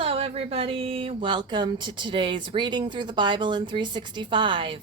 Hello, everybody. Welcome to today's Reading Through the Bible in 365.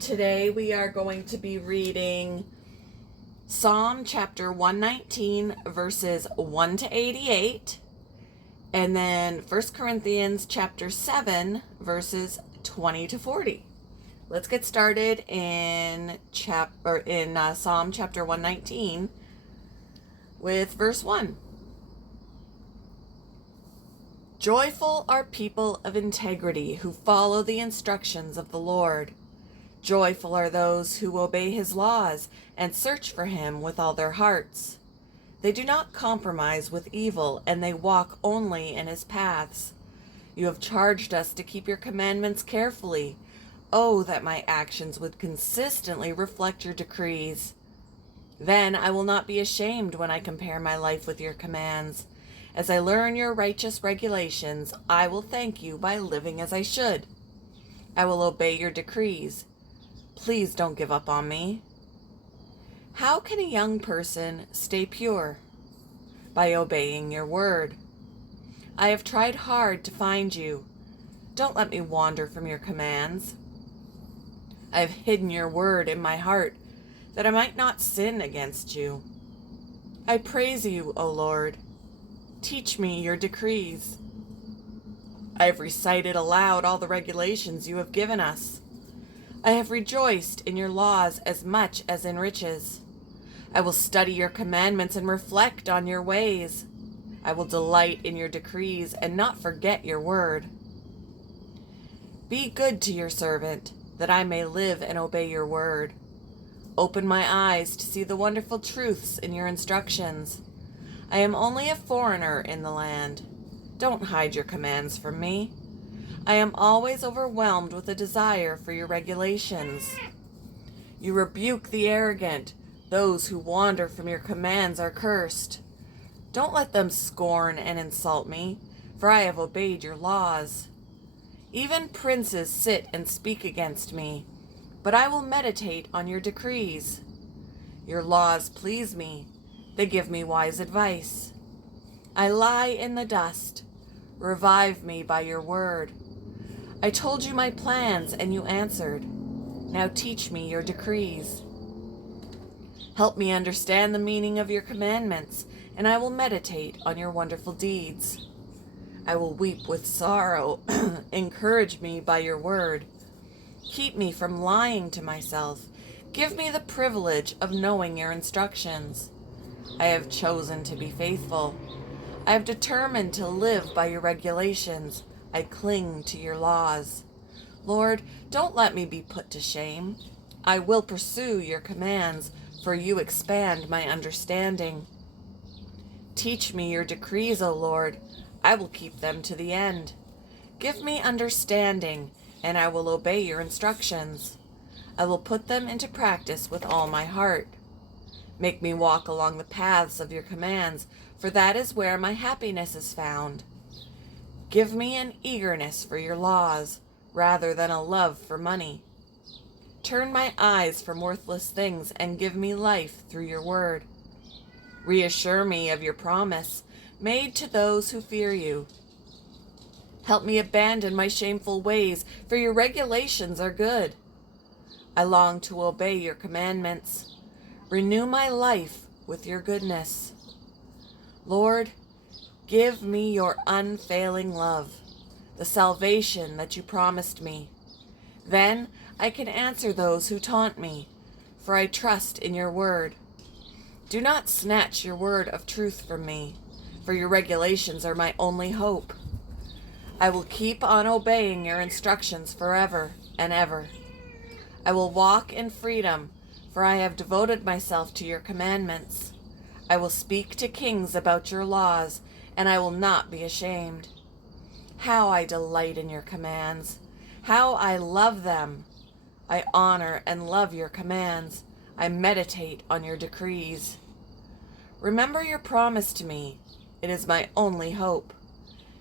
Today we are going to be reading Psalm chapter 119, verses 1 to 88, and then 1 Corinthians chapter 7, verses 20 to 40. Let's get started in Psalm chapter 119 with verse 1. Joyful are people of integrity who follow the instructions of the Lord. Joyful are those who obey his laws and search for him with all their hearts. They do not compromise with evil, and they walk only in his paths. You have charged us to keep your commandments carefully. Oh, that my actions would consistently reflect your decrees. Then I will not be ashamed when I compare my life with your commands. As I learn your righteous regulations, I will thank you by living as I should. I will obey your decrees. Please don't give up on me. How can a young person stay pure? By obeying your word. I have tried hard to find you. Don't let me wander from your commands. I have hidden your word in my heart, that I might not sin against you. I praise you, O Lord. Teach me your decrees. I have recited aloud all the regulations you have given us. I have rejoiced in your laws as much as in riches. I will study your commandments and reflect on your ways. I will delight in your decrees and not forget your word. Be good to your servant, that I may live and obey your word. Open my eyes to see the wonderful truths in your instructions. I am only a foreigner in the land. Don't hide your commands from me. I am always overwhelmed with a desire for your regulations. You rebuke the arrogant. Those who wander from your commands are cursed. Don't let them scorn and insult me, for I have obeyed your laws. Even princes sit and speak against me, but I will meditate on your decrees. Your laws please me. They give me wise advice. I lie in the dust. Revive me by your word. I told you my plans, and you answered. Now teach me your decrees. Help me understand the meaning of your commandments, and I will meditate on your wonderful deeds. I will weep with sorrow. Encourage me by your word. Keep me from lying to myself. Give me the privilege of knowing your instructions. I have chosen to be faithful. I have determined to live by your regulations. I cling to your laws. Lord, don't let me be put to shame. I will pursue your commands, for you expand my understanding. Teach me your decrees, O Lord. I will keep them to the end. Give me understanding, and I will obey your instructions. I will put them into practice with all my heart. Make me walk along the paths of your commands, for that is where my happiness is found. Give me an eagerness for your laws, rather than a love for money. Turn my eyes from worthless things and give me life through your word. Reassure me of your promise made to those who fear you. Help me abandon my shameful ways, for your regulations are good. I long to obey your commandments. Renew my life with your goodness. Lord, give me your unfailing love, the salvation that you promised me. Then I can answer those who taunt me, for I trust in your word. Do not snatch your word of truth from me, for your regulations are my only hope. I will keep on obeying your instructions forever and ever. I will walk in freedom, for I have devoted myself to your commandments. I will speak to kings about your laws, and I will not be ashamed. How I delight in your commands! How I love them! I honor and love your commands. I meditate on your decrees. Remember your promise to me. It is my only hope.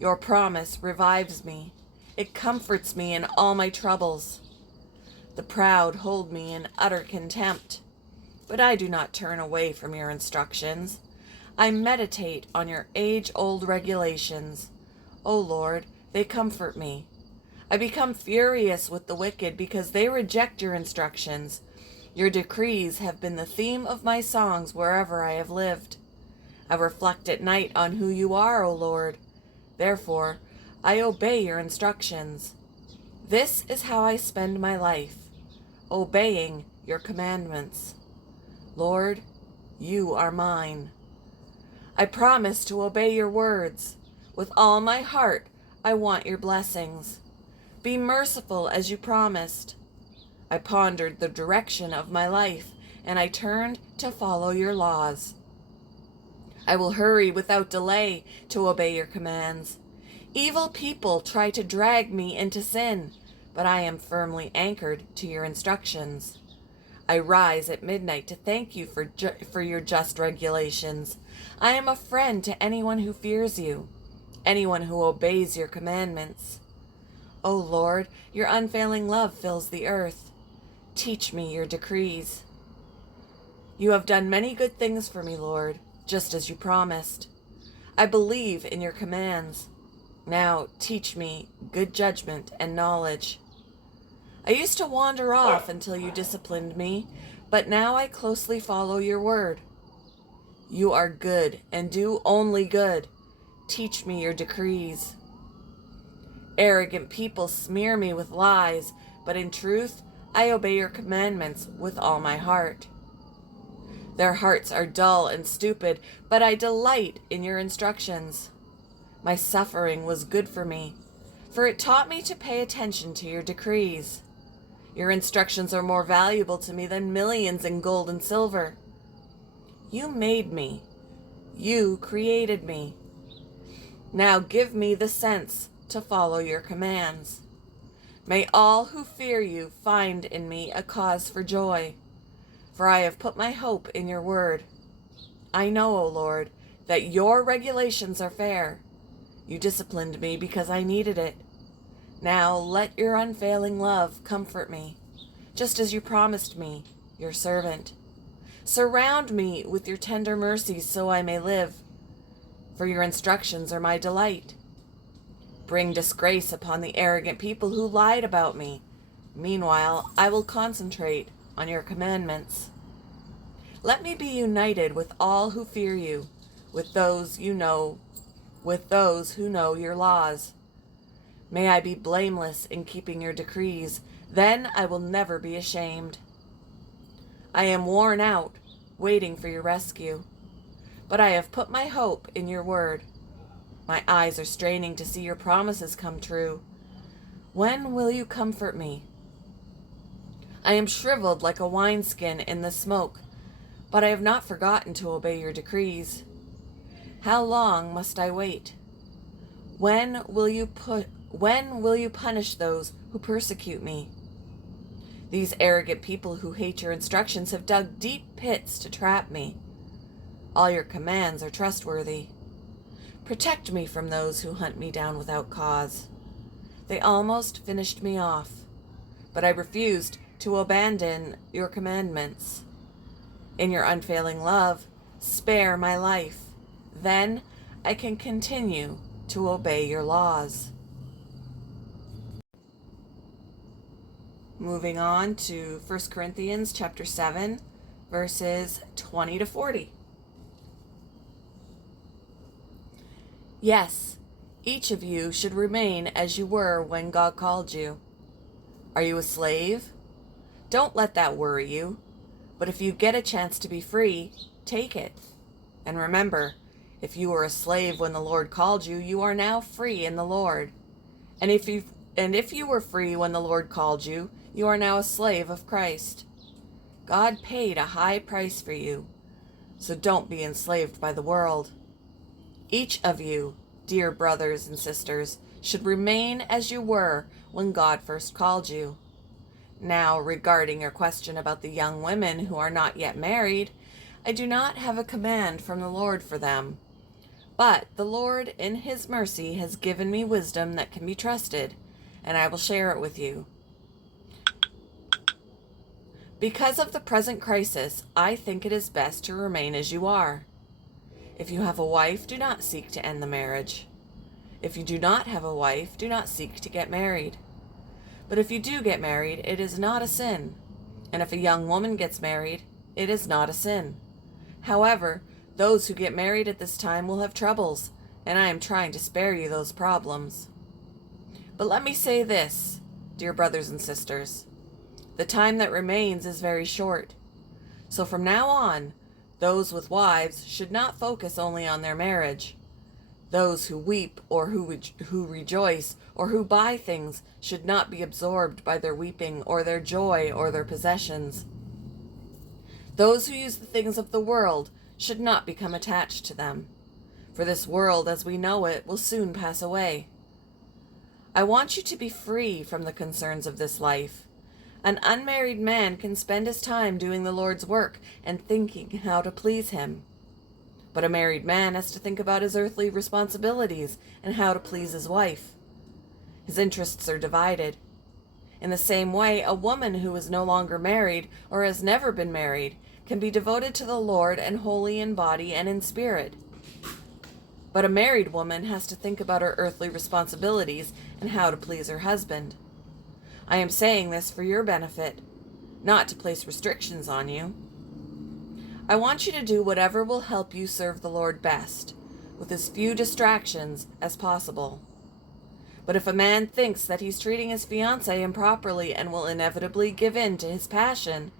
Your promise revives me. It comforts me in all my troubles. The proud hold me in utter contempt, but I do not turn away from your instructions. I meditate on your age-old regulations. O Lord, they comfort me. I become furious with the wicked because they reject your instructions. Your decrees have been the theme of my songs wherever I have lived. I reflect at night on who you are, O Lord. Therefore, I obey your instructions. This is how I spend my life, obeying your commandments. Lord, you are mine. I promise to obey your words. With all my heart, I want your blessings. Be merciful as you promised. I pondered the direction of my life, and I turned to follow your laws. I will hurry without delay to obey your commands. Evil people try to drag me into sin, but I am firmly anchored to your instructions. I rise at midnight to thank you for your just regulations. I am a friend to anyone who fears you, anyone who obeys your commandments. O Lord, your unfailing love fills the earth. Teach me your decrees. You have done many good things for me, Lord, just as you promised. I believe in your commands. Now teach me good judgment and knowledge. I used to wander off until you disciplined me, but now I closely follow your word. You are good and do only good. Teach me your decrees. Arrogant people smear me with lies, but in truth, I obey your commandments with all my heart. Their hearts are dull and stupid, but I delight in your instructions. My suffering was good for me, for it taught me to pay attention to your decrees. Your instructions are more valuable to me than millions in gold and silver. You made me. You created me. Now give me the sense to follow your commands. May all who fear you find in me a cause for joy, for I have put my hope in your word. I know, O Lord, that your regulations are fair. You disciplined me because I needed it. Now let your unfailing love comfort me, just as you promised me, your servant. Surround me with your tender mercies so I may live, for your instructions are my delight. Bring disgrace upon the arrogant people who lied about me. Meanwhile, I will concentrate on your commandments. Let me be united with all who fear you, with those who know your laws. May I be blameless in keeping your decrees, then I will never be ashamed. I am worn out, waiting for your rescue, but I have put my hope in your word. My eyes are straining to see your promises come true. When will you comfort me? I am shriveled like a wineskin in the smoke, but I have not forgotten to obey your decrees. How long must I wait? When will you punish those who persecute me? These arrogant people who hate your instructions have dug deep pits to trap me. All your commands are trustworthy. Protect me from those who hunt me down without cause. They almost finished me off, but I refused to abandon your commandments. In your unfailing love, spare my life. Then I can continue to obey your laws. Moving on to 1 Corinthians chapter 7, verses 20 to 40. Yes, each of you should remain as you were when God called you. Are you a slave? Don't let that worry you. But if you get a chance to be free, take it. And remember, if you were a slave when the Lord called you, you are now free in the Lord. And if you were free when the Lord called you, you are now a slave of Christ. God paid a high price for you, so don't be enslaved by the world. Each of you, dear brothers and sisters, should remain as you were when God first called you. Now, regarding your question about the young women who are not yet married, I do not have a command from the Lord for them. But the Lord, in His mercy, has given me wisdom that can be trusted, and I will share it with you. Because of the present crisis, I think it is best to remain as you are. If you have a wife, do not seek to end the marriage. If you do not have a wife, do not seek to get married. But if you do get married, it is not a sin. And if a young woman gets married, it is not a sin. However, those who get married at this time will have troubles, and I am trying to spare you those problems. But let me say this, dear brothers and sisters. The time that remains is very short. So from now on, those with wives should not focus only on their marriage. Those who weep or who rejoice or who buy things should not be absorbed by their weeping or their joy or their possessions. Those who use the things of the world should not become attached to them, for this world as we know it will soon pass away. I want you to be free from the concerns of this life. An unmarried man can spend his time doing the Lord's work and thinking how to please Him. But a married man has to think about his earthly responsibilities and how to please his wife. His interests are divided. In the same way, a woman who is no longer married or has never been married can be devoted to the Lord and holy in body and in spirit. But a married woman has to think about her earthly responsibilities and how to please her husband. I am saying this for your benefit, not to place restrictions on you. I want you to do whatever will help you serve the Lord best, with as few distractions as possible. But if a man thinks that he's treating his fiancée improperly and will inevitably give in to his passion,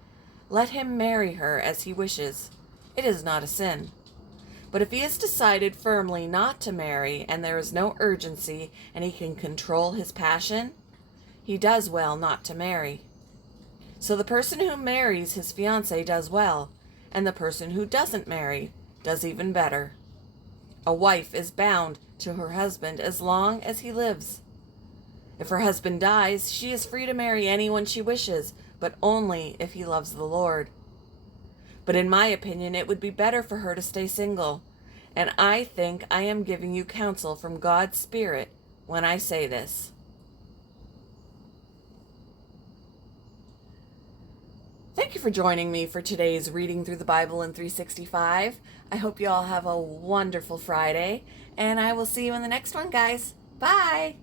let him marry her as he wishes. It is not a sin. But if he has decided firmly not to marry and there is no urgency and he can control his passion, he does well not to marry. So the person who marries his fiancée does well, and the person who doesn't marry does even better. A wife is bound to her husband as long as he lives. If her husband dies, she is free to marry anyone she wishes, but only if he loves the Lord. But in my opinion, it would be better for her to stay single, and I think I am giving you counsel from God's Spirit when I say this. Thank you for joining me for today's Reading Through the Bible in 365. I hope you all have a wonderful Friday, and I will see you in the next one, guys. Bye!